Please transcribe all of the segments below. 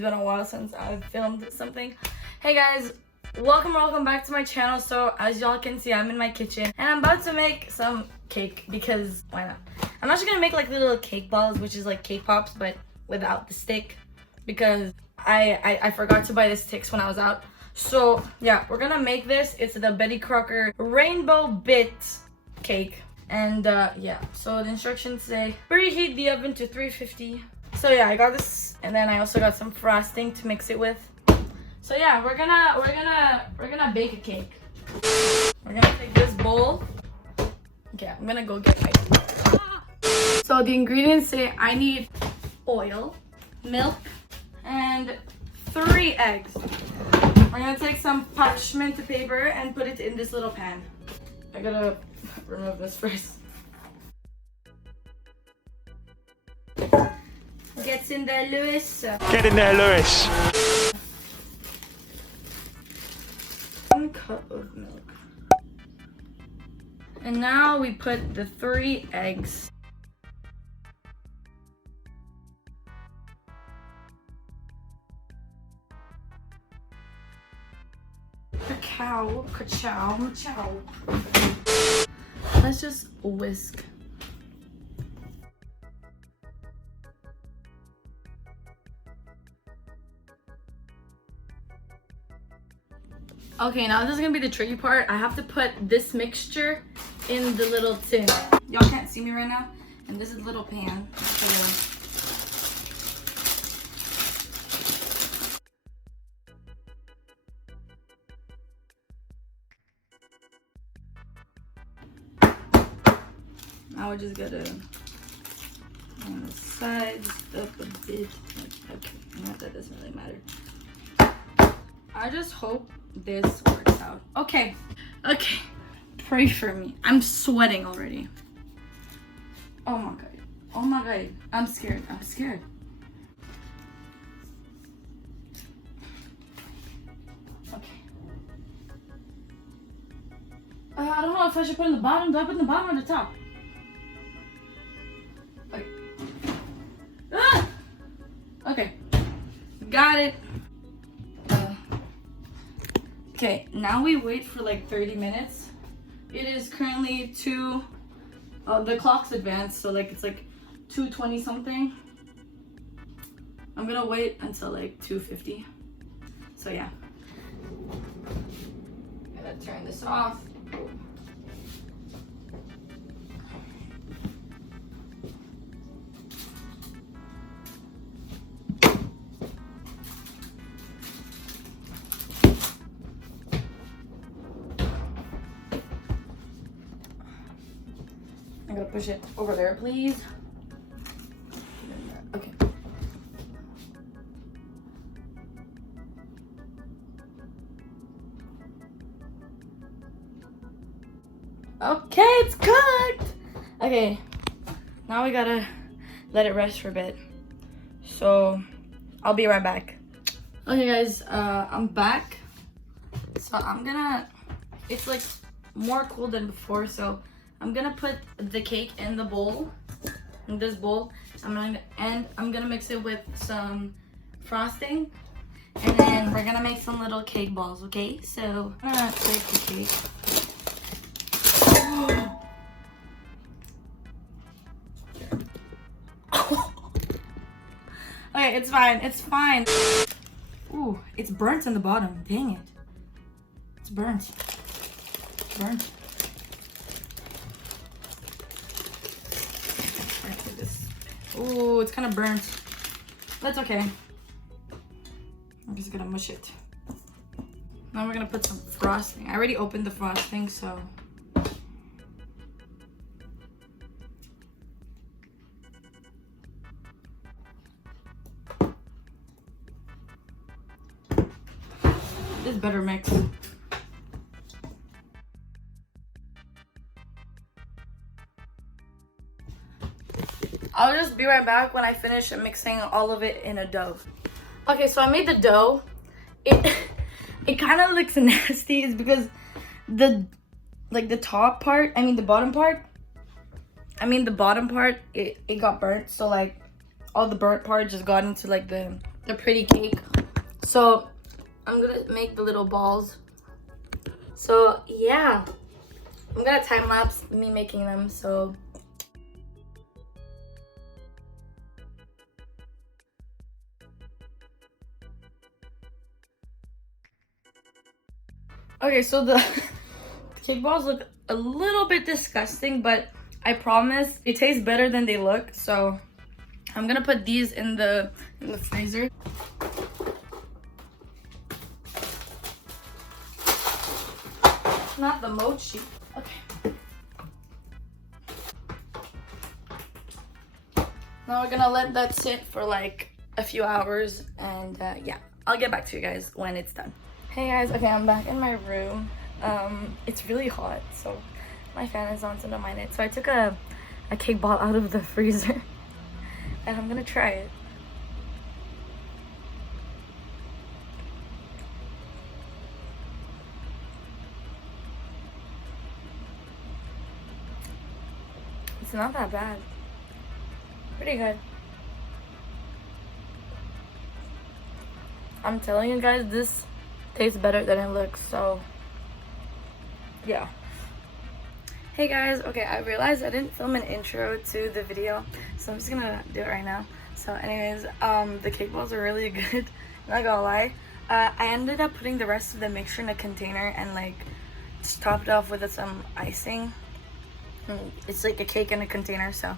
been a while since I've filmed something. Hey guys, welcome back to my channel. So as y'all can see, I'm in my kitchen and I'm about to make some cake because why not? I'm actually gonna make like little cake balls, which is like cake pops but without the stick, because I forgot to buy the sticks when I was out. So yeah, we're gonna make this. It's the Betty Crocker rainbow bit cake. And yeah, so the instructions say preheat the oven to 350. So yeah, I got this, and then I also got some frosting to mix it with. So yeah, we're gonna bake a cake. We're gonna take this bowl. Okay, I'm gonna go get my. So the ingredients say I need oil, milk, and 3 eggs. We're gonna take some parchment paper and put it in this little pan. I gotta remove this first. Gets in there, Lewis. Get in there, Lewis. 1 cup of milk. And now we put the 3 eggs. Cacao. Let's just whisk. Okay, now this is gonna be the tricky part. I have to put this mixture in the little tin. Y'all can't see me right now, and this is a little pan. Now we're just gonna on the sides up a bit. Okay, not that doesn't really matter. I just hope this works out. Okay, pray for me. I'm sweating already. Oh my god, I'm scared. Okay. I don't know if I should put in the bottom. Do I put in the bottom or the top? Okay. Okay, got it. Okay, now we wait for like 30 minutes. It is currently the clock's advanced, so like it's like 2:20 something. I'm gonna wait until like 2:50. So yeah. I'm gonna turn this off. I'm gonna push it over there, please. Okay. Okay, it's cooked. Okay, now we gotta let it rest for a bit. So I'll be right back. Okay guys, I'm back. So it's like more cool than before, so I'm gonna put the cake in the bowl, in this bowl. I'm gonna mix it with some frosting, and then we're gonna make some little cake balls. Okay, so I'm gonna take the cake. Okay, it's fine. Ooh, it's burnt on the bottom. Dang it, it's burnt. Ooh, it's kind of burnt. That's okay. I'm just gonna mush it. Now we're gonna put some frosting. I already opened the frosting, so. This better mix. I'll just be right back when I finish mixing all of it in a dough. Okay, so I made the dough. It kind of looks nasty. It's because the top part, the bottom part, it got burnt. So like all the burnt part just got into like the a pretty cake. So I'm gonna make the little balls. So yeah, I'm gonna time lapse me making them. So okay, so the cake balls look a little bit disgusting, but I promise it tastes better than they look. So I'm gonna put these in the freezer. Not the mochi. Okay. Now we're gonna let that sit for like a few hours, and yeah, I'll get back to you guys when it's done. Hey guys, okay, I'm back in my room. It's really hot, so my fan is on, so don't mind it. So I took a cake ball out of the freezer, and I'm gonna try it. It's not that bad. Pretty good. I'm telling you guys, this tastes better than it looks, so yeah. Hey guys, okay, I realized I didn't film an intro to the video, so I'm just gonna do it right now. So anyways, the cake balls are really good, not gonna lie. I ended up putting the rest of the mixture in a container and like just topped it off with some icing. It's like a cake in a container, so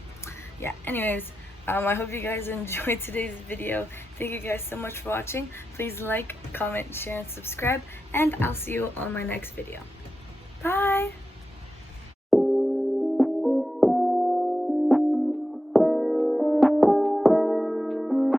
yeah. Anyways, I hope you guys enjoyed today's video. Thank you guys so much for watching. Please like, comment, share, and subscribe, and I'll see you on my next video. Bye!